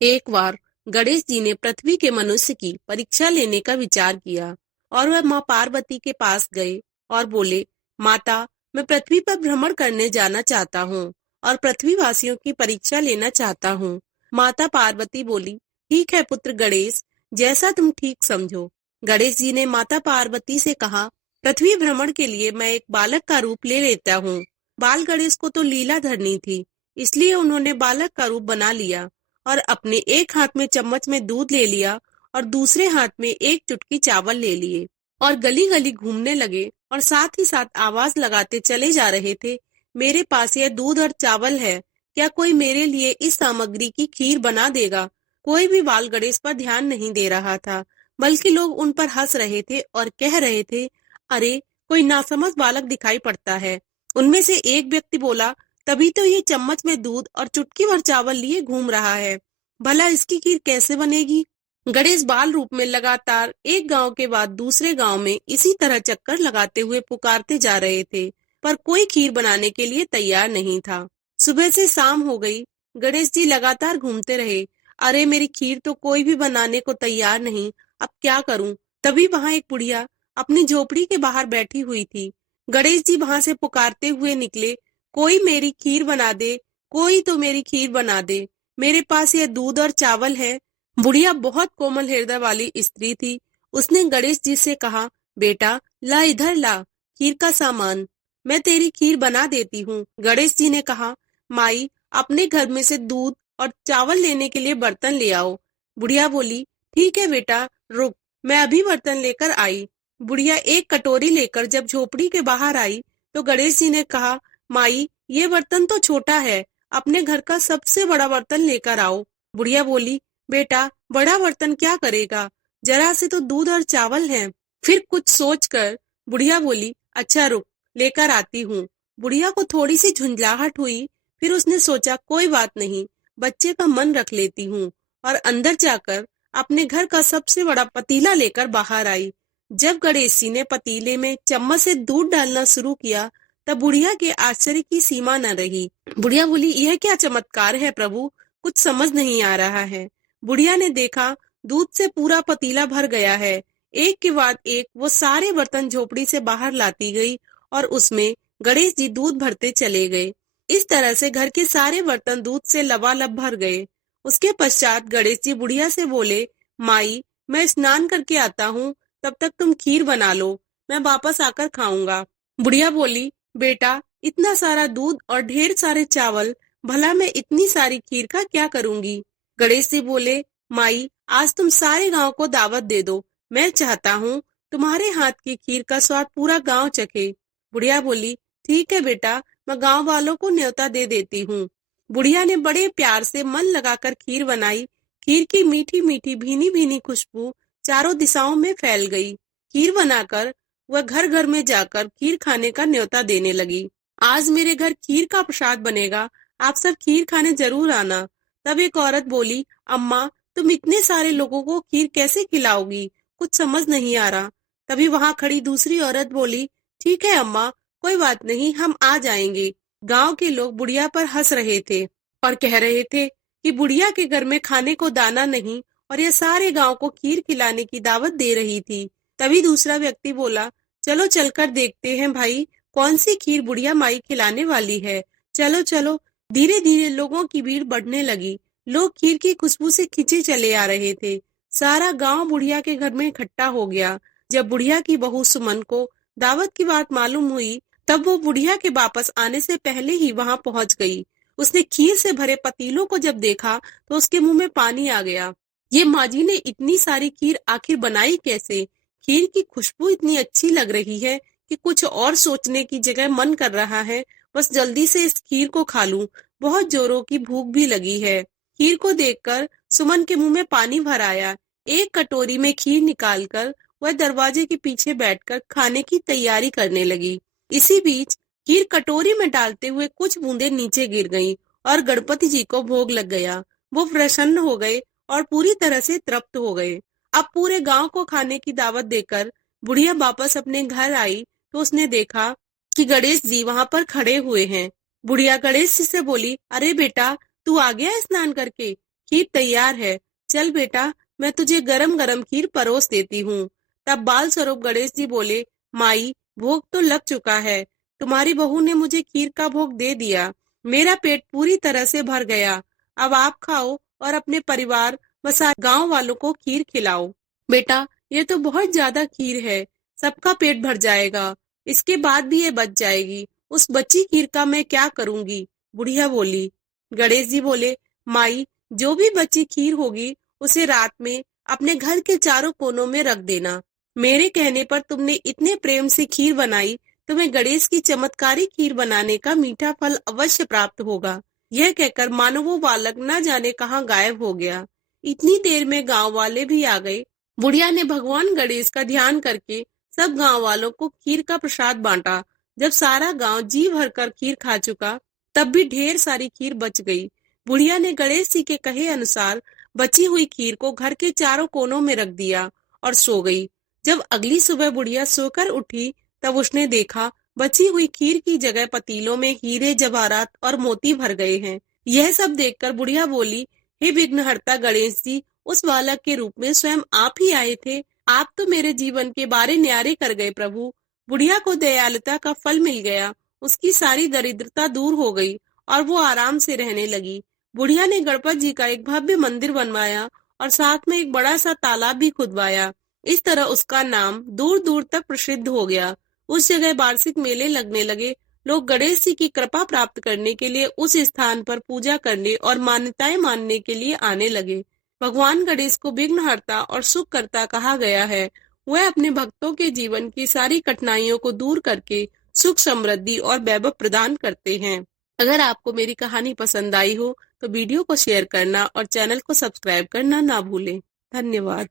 एक बार गणेश जी ने पृथ्वी के मनुष्य की परीक्षा लेने का विचार किया और वह माँ पार्वती के पास गए और बोले, माता, मैं पृथ्वी पर भ्रमण करने जाना चाहता हूँ और पृथ्वीवासियों की परीक्षा लेना चाहता हूँ। माता पार्वती बोली, ठीक है पुत्र गणेश, जैसा तुम ठीक समझो। गणेश जी ने माता पार्वती से कहा, पृथ्वी भ्रमण के लिए मैं एक बालक का रूप ले लेता हूँ। बाल गणेश को तो लीला धरनी थी, इसलिए उन्होंने बालक का रूप बना लिया और अपने एक हाथ में चम्मच में दूध ले लिया और दूसरे हाथ में एक चुटकी चावल ले लिए और गली गली घूमने लगे और साथ ही साथ आवाज लगाते चले जा रहे थे, मेरे पास यह दूध और चावल है, क्या कोई मेरे लिए इस सामग्री की खीर बना देगा? कोई भी बाल गणेश पर ध्यान नहीं दे रहा था, बल्कि लोग उन पर हंस रहे थे और कह रहे थे, अरे कोई नासमझ बालक दिखाई पड़ता है। उनमें से एक व्यक्ति बोला, तभी तो ये चम्मच में दूध और चुटकी भर चावल लिए घूम रहा है, भला इसकी खीर कैसे बनेगी? गणेश बाल रूप में लगातार एक गांव के बाद दूसरे गांव में इसी तरह चक्कर लगाते हुए पुकारते जा रहे थे, पर कोई खीर बनाने के लिए तैयार नहीं था। सुबह से शाम हो गई, गणेश जी लगातार घूमते रहे। अरे मेरी खीर तो कोई भी बनाने को तैयार नहीं, अब क्या करूं? तभी वहां एक बुढ़िया अपनी झोपड़ी के बाहर बैठी हुई थी। गणेश जी वहां से पुकारते हुए निकले, कोई मेरी खीर बना दे, कोई तो मेरी खीर बना दे, मेरे पास यह दूध और चावल है। बुढ़िया बहुत कोमल हृदय वाली स्त्री थी। उसने गणेश जी से कहा, बेटा ला इधर ला खीर का सामान, मैं तेरी खीर बना देती हूँ। गणेश जी ने कहा, माई अपने घर में से दूध और चावल लेने के लिए बर्तन ले आओ। बुढ़िया बोली, ठीक है बेटा, रुक, मैं अभी बर्तन लेकर आई। बुढ़िया एक कटोरी लेकर जब झोपड़ी के बाहर आई तो गणेश जी ने कहा, माई ये बर्तन तो छोटा है, अपने घर का सबसे बड़ा बर्तन लेकर आओ। बुढ़िया बोली, बेटा बड़ा बर्तन क्या करेगा, जरा से तो दूध और चावल हैं। फिर कुछ सोचकर बुढ़िया बोली, अच्छा रुक, लेकर आती हूँ। बुढ़िया को थोड़ी सी झुंझलाहट हुई, फिर उसने सोचा कोई बात नहीं, बच्चे का मन रख लेती हूँ, और अंदर जाकर अपने घर का सबसे बड़ा पतीला लेकर बाहर आई। जब गणेश जी ने पतीले में चम्मच से दूध डालना शुरू किया तब बुढ़िया के आश्चर्य की सीमा न रही। बुढ़िया बोली, यह क्या चमत्कार है प्रभु, कुछ समझ नहीं आ रहा है। बुढ़िया ने देखा दूध से पूरा पतीला भर गया है। एक के बाद एक वो सारे बर्तन झोपड़ी से बाहर लाती गई और उसमें गणेश जी दूध भरते चले गए। इस तरह से घर के सारे बर्तन दूध से लबालब भर गए। उसके पश्चात गणेश जी बुढ़िया से बोले, माई मैं स्नान करके आता हूँ, तब तक तुम खीर बना लो, मैं वापस आकर खाऊंगा। बुढ़िया बोली, बेटा इतना सारा दूध और ढेर सारे चावल, भला मैं इतनी सारी खीर का क्या करूंगी? गणेश जी बोले, माई आज तुम सारे गांव को दावत दे दो, मैं चाहता हूँ तुम्हारे हाथ की खीर का स्वाद पूरा गांव चखे। बुढ़िया बोली, ठीक है बेटा, मैं गांव वालों को न्योता दे देती हूँ। बुढ़िया ने बड़े प्यार से मन लगाकर खीर बनाई। खीर की मीठी मीठी भीनी भीनी खुशबू चारों दिशाओं में फैल गई। खीर बनाकर वह घर घर में जाकर खीर खाने का न्योता देने लगी। आज मेरे घर खीर का प्रसाद बनेगा, आप सब खीर खाने जरूर आना। तब एक औरत बोली, अम्मा तुम इतने सारे लोगों को खीर कैसे खिलाओगी, कुछ समझ नहीं आ रहा। तभी वहां खड़ी दूसरी औरत बोली, ठीक है अम्मा, कोई बात नहीं, हम आ जाएंगे। गांव के लोग बुढ़िया पर हंस रहे थे और कह रहे थे कि बुढ़िया के घर में खाने को दाना नहीं और यह सारे गांव को खीर खिलाने की दावत दे रही थी। तभी दूसरा व्यक्ति बोला, चलो चलकर देखते हैं भाई, कौन सी खीर बुढ़िया माई खिलाने वाली है। चलो चलो। धीरे धीरे लोगों की भीड़ बढ़ने लगी। लोग खीर की खुशबू से खिंचे चले आ रहे थे। सारा गांव बुढ़िया के घर में इकट्ठा हो गया। जब बुढ़िया की बहू सुमन को दावत की बात मालूम हुई तब वो बुढ़िया के वापस आने से पहले ही वहां पहुंच गई। उसने खीर से भरे पतीलों को जब देखा तो उसके मुंह में पानी आ गया। ये माजी ने इतनी सारी खीर आखिर बनाई कैसे? खीर की खुशबू इतनी अच्छी लग रही है कि कुछ और सोचने की जगह मन कर रहा है बस जल्दी से इस खीर को खा लूं, बहुत जोरों की भूख भी लगी है। खीर को देखकर सुमन के मुंह में पानी भर आया। एक कटोरी में खीर निकालकर वह दरवाजे के पीछे बैठकर खाने की तैयारी करने लगी। इसी बीच खीर कटोरी में डालते हुए कुछ बूंदें नीचे गिर गईं और गणपति जी को भोग लग गया। वो प्रसन्न हो गए और पूरी तरह से तृप्त हो गए। अब पूरे गांव को खाने की दावत देकर बुढ़िया वापस अपने घर आई तो उसने देखा कि गणेश जी वहां पर खड़े हुए हैं। बुढ़िया गणेश जी से बोली, अरे बेटा, तू आ गया स्नान करके, खीर तैयार है, चल बेटा मैं तुझे गरम गरम खीर परोस देती हूँ। तब बाल स्वरूप गणेश जी बोले, माई भोग तो लग चुका है, तुम्हारी बहू ने मुझे खीर का भोग दे दिया, मेरा पेट पूरी तरह से भर गया, अब आप खाओ और अपने परिवार व सारे गांव वालों को खीर खिलाओ। बेटा ये तो बहुत ज्यादा खीर है, सबका पेट भर जाएगा, इसके बाद भी ये बच जाएगी, उस बची खीर का मैं क्या करूंगी? बुढ़िया बोली। गणेश जी बोले, माई जो भी बची खीर होगी उसे रात में अपने घर के चारों कोनों में रख देना। मेरे कहने पर तुमने इतने प्रेम से खीर बनाई, तुम्हें गणेश की चमत्कारी खीर बनाने का मीठा फल अवश्य प्राप्त होगा। यह कहकर मानो वो बालक न जाने कहाँ गायब हो गया। इतनी देर में गांव वाले भी आ गए। बुढ़िया ने भगवान गणेश का ध्यान करके सब गांव वालों को खीर का प्रसाद बांटा। जब सारा गांव जी भरकर खीर खा चुका, तब भी ढेर सारी खीर बच गई। बुढ़िया ने गणेश जी के कहे अनुसार बची हुई खीर को घर के चारों कोनों में रख दिया और सो गई। जब अगली सुबह बुढ़िया सोकर उठी, तब उसने देखा बची हुई खीर की जगह पतीलों में हीरे जवाहरात और मोती भर गए हैं। यह सब देखकर बुढ़िया बोली, हे विघ्नहर्ता गणेश जी, उस बालक के रूप में स्वयं आप ही आए थे, आप तो मेरे जीवन के बारे न्यारे कर गए प्रभु। बुढ़िया को दयालुता का फल मिल गया, उसकी सारी दरिद्रता दूर हो गई और वो आराम से रहने लगी। बुढ़िया ने गणपति जी का एक भव्य मंदिर बनवाया और साथ में एक बड़ा सा तालाब भी खुदवाया। इस तरह उसका नाम दूर दूर तक प्रसिद्ध हो गया। उस जगह वार्षिक मेले लगने लगे। लोग गणेश जी की कृपा प्राप्त करने के लिए उस स्थान पर पूजा करने और मान्यताएं मानने के लिए आने लगे। भगवान गणेश को विघ्नहर्ता और सुखकर्ता कहा गया है। वह अपने भक्तों के जीवन की सारी कठिनाइयों को दूर करके सुख समृद्धि और वैभव प्रदान करते हैं। अगर आपको मेरी कहानी पसंद आई हो तो वीडियो को शेयर करना और चैनल को सब्सक्राइब करना ना भूलें। धन्यवाद।